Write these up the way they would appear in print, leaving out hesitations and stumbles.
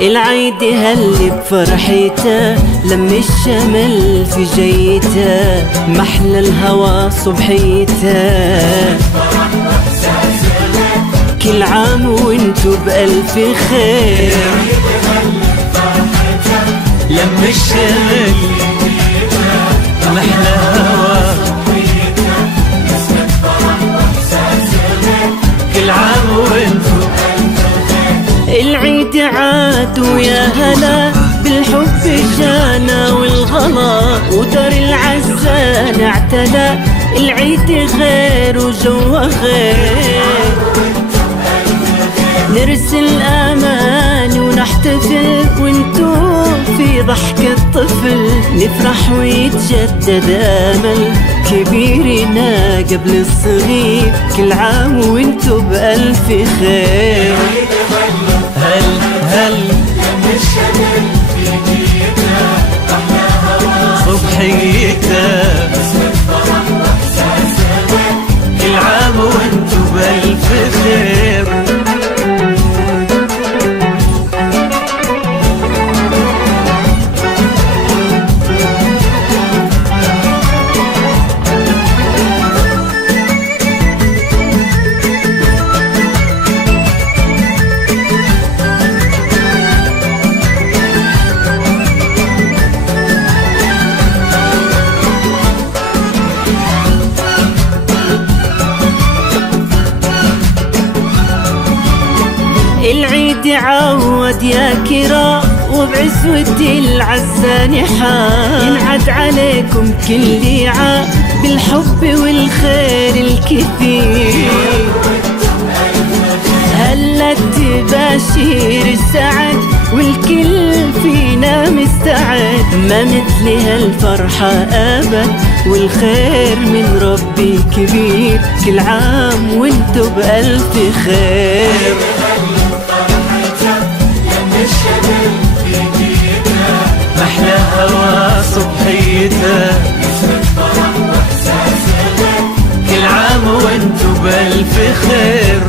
العيد هل بفرحيته لم الشمل في جيته محلى الهوى صبحيته. كل عام وانتو بألف خير لم الشمل محلى الهوى كل عام وانتو. العيد عاد ويا هلا بالحب جانا والغلا ودار العزان اعتلى. العيد غير وجوه غير نرسل امان ونحتفل وانتو في ضحك الطفل نفرح ويتجدد امل كبيرنا قبل الصغير. كل عام وانتو بألف خير. هل هل لم الشمل في جيته أحلى هوا صبحيته اسمك فرح وإحساس أمان. كل عام وانتو بألف خير. العيد عود يا كرام وبعزوة العزان حام ينعد عليكم كل عام بالحب والخير الكثير. هلا تباشير السعد والكل فينا مستعد ما مثل هالفرحة أبد والخير من ربي كبير. كل عام وانتو بألف خير. محلى هوا صبحيته كل عام وانتو بألف خير.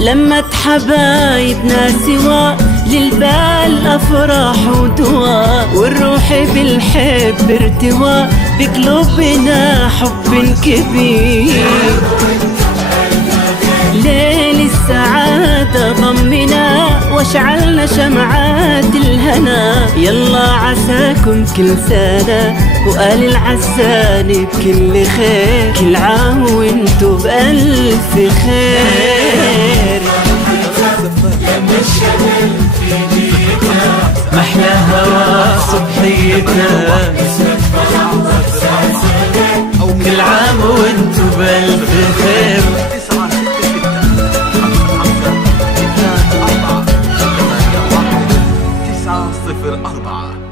لما حبايبنا سوا للبال أفراح ودواء والروح بالحب ارتواء بقلوبنا حب كبير. ليل السعادة ضمنا واشعلنا شمعات الهنا. يلا عساكم كل سنة وقال العزان بكل خير. كل عام وانتو بألف خير. محلى هوا صبحيته كل عام وانتو بألف خير. 904